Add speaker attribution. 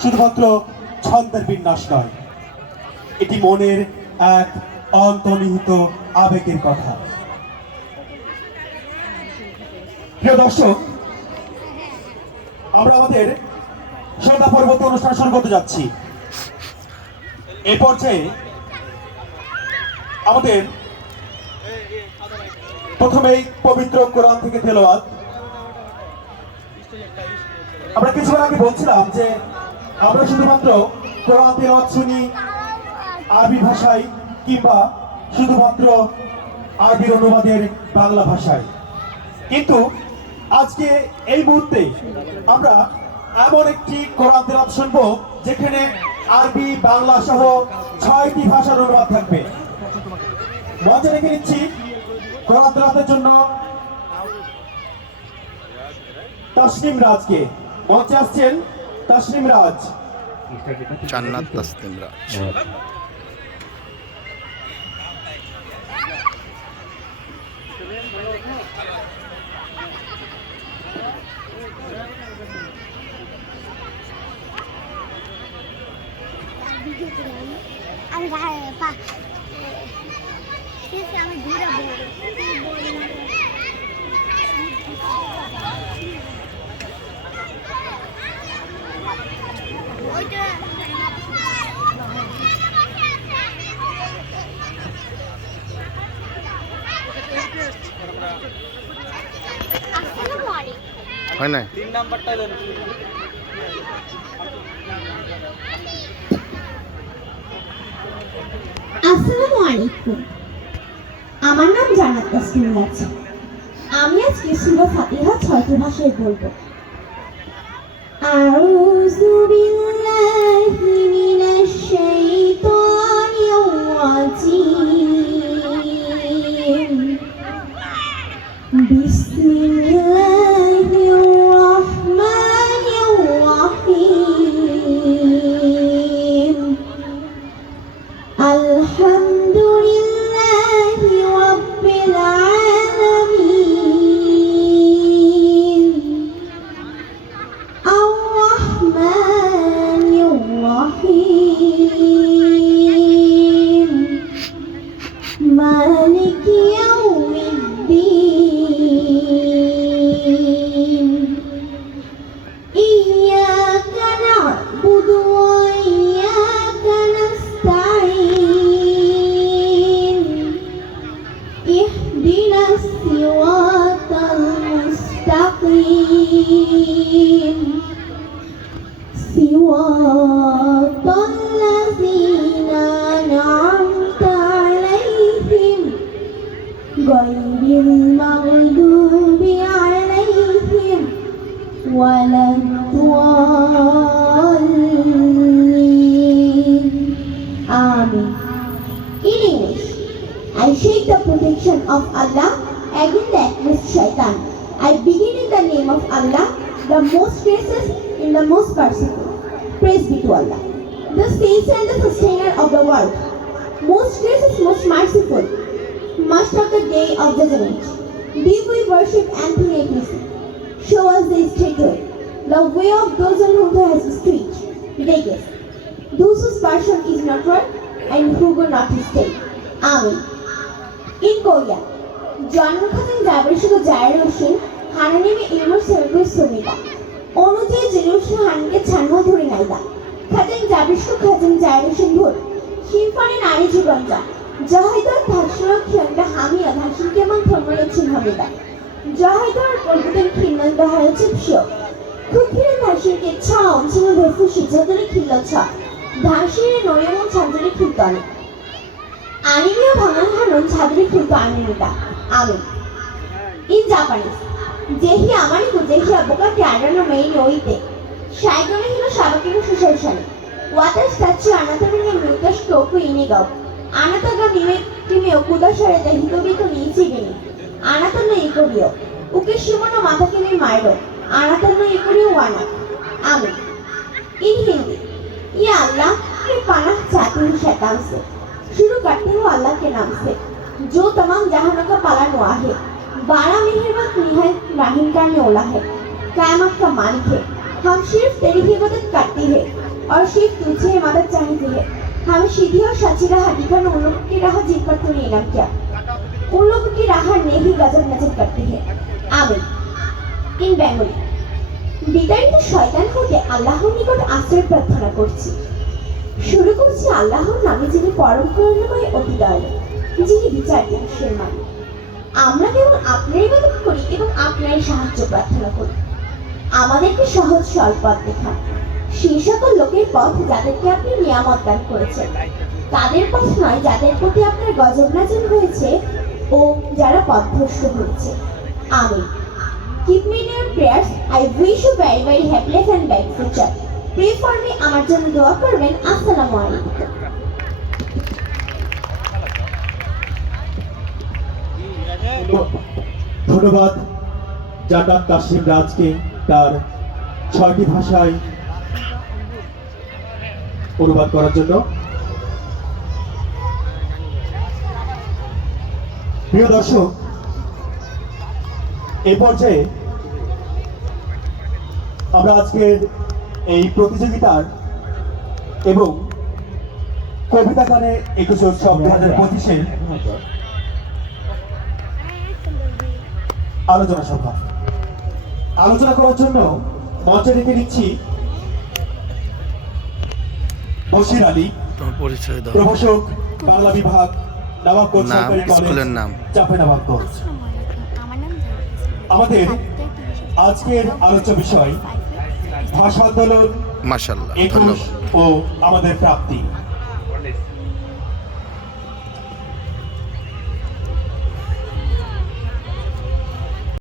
Speaker 1: শুধুমাত্র ছন্দের বিন্যাস নয়, এটি মনের এক অন্তর্নিহিত আবেগের কথা। প্রিয় দর্শক, আমরা আমাদের সন্ধ্যা পরবর্তী অনুষ্ঠান শুরু করতে যাচ্ছি। এ পর্যায়ে আমাদের প্রথমেই পবিত্র কোরআন থেকে তেলাওয়াত। আমরা কিছুক্ষণ আগে বলছিলাম যে আমরা শুধুমাত্র কোরআন তেলাওয়াত শুনি আরবি ভাষায় কিংবা শুধুমাত্র আরবির অনুবাদের বাংলা ভাষায়। কিন্তু আজকে এই মুহূর্তে আমরা এমন একটি কোরআন তেলাওয়াত শুনব যেখানে আরবি, বাংলা সহ ছয়টি ভাষার অনুবাদ থাকবে। মঞ্চে রেখে নিচ্ছি কোরআন তেলাওয়াতের জন্য তসলিম রাজকে। মঞ্চে আসছেন তসলিম রাজ
Speaker 2: জান্নাত তাসলিম রাজ
Speaker 3: আমি পা ঘুরে ওইটা আসসালামু আলাইকুম
Speaker 2: হয়
Speaker 4: আসসালামু আলাইকুম। আমার নাম জান্নাত তাসলিম রাজ। আমি আজকে সূরা ফাতিহা ছয়টি ভাষায় বলব। আউযু বিল্লাহি Thank. مالك يوم الدين of Allah against the accursed shaitan. I begin in the name of Allah, the most gracious and the most merciful. Praise be to Allah, the saints and the sustainer of the world, most gracious, most merciful, master of the day of judgment. Be we worship and humility. Show us the way, the way of those on whom thou hast preached. Us, those whose passion is not right and who will not stay. Amen. ইকোয়া জন্মখাতায় জাবেরসুল জায়রসুল হানানিমি ইলমুর সেবেকুল Sunita অনুযায়ী জিরুসু Han Sanma ধরে নাইদা খাতেন জাবেরসু খাতেন জায়রসুল ভোর। শিল্পানে নারী জীবনটা জাহিদার ভাষণ খিয়ানটা হামিয়া ভাষণ কেমন ধর্মরক্ষণ হামিদা জাহিদার কল্পিতের খিন্নান দহায় চিপসিও খুকির ভাষণকে ছা অঞ্চল ধরফু সিজাদের খিল্লা ছ। ভাষীর নয়মন ছাত্রের খিলতলে 아니면 번호하는 자들이 불도 아닙니다. 아멘. In Japanese, 제히 아마니고 제히 아보가 대안하는 메인이 오이데. 샤이건의 힘을 샤바키는 수설샤니. 와타 스타츄 아나타미니 루카시 토쿠 이니가. 아나타가 미메 미메 오쿠다샤레 데히토비토 니치비니. 아나타는 이코비오. 우케 시모노 마타키니 마이로. 아나타는 이코리오 와나. 아멘. In Hindi, 야 알라, 그 파나 자투 샤탄세. शुरू करती हूँ अल्लाह के नाम से जो तमाम जहानों का पालन हुआ है बारह मेहरबान निहायत राहिम का नियोला है कायमत का मालिक है हम सिर्फ तेरी ही मदद करती है चाहते हैं हमें सीधी और सच्ची राह दिखाना उन लोगों की राह जिन पर तूने इनाम किया उन लोगों की राह ने ही गजब नजर करती है आमीन ইন বেঙ্গলি বিতাড়িত শয়তান হতে আল্লাহর নিকট আশ্রয় প্রার্থনা করছি শুরু করছি আল্লাহর নামে যিনি পরম করুণাময় অতি দয়ালু যিনি বিচার দিবসের মানে আমরা কেবল আপনার ইবাদত করি এবং আপনারই সাহায্য প্রার্থনা করি। আমাদেরকে সহজ সরল পথ দেখান। সেই সকল লোকের পথ যাদেরকে আপনি নিয়ামত দান করেছেন। তাদের পথ নয়, যাদের প্রতি আপনার গজব নাজন হয়েছে ও যারা পথভ্রষ্ট হয়েছে। আমি Keep me in your prayers. I wish you very very happiness and bright future. Pray for me. আমার জন্য দোয়া করবেন আসসালামু আলাইকুম
Speaker 1: ধন্যবাদ কাশিম রাজকে তার ছয়টি ভাষায় অনুবাদ করার জন্য প্রিয় দর্শক এই পর্যায়ে আমরা আজকের এই প্রতিযোগিতার এবং কবিতা গানে একুশে উৎসব দু হাজার পঁচিশের আলোচনা সভা। আলোচনা করার জন্য মঞ্চে রেখে নিচ্ছি বশির আলী
Speaker 2: তোমার পরিচয় দাও।
Speaker 1: প্রভাষক বাংলা বিভাগ নবাবগঞ্জ সরকারি কলেজ
Speaker 2: নাম।
Speaker 1: চাঁপাইনবাবগঞ্জ
Speaker 3: আমার
Speaker 1: আমাদের আজকের আলোচ্য বিষয় ভাষা আন্দোলন
Speaker 2: মাসাল্লাহ
Speaker 1: ও আমাদের প্রাপ্তি।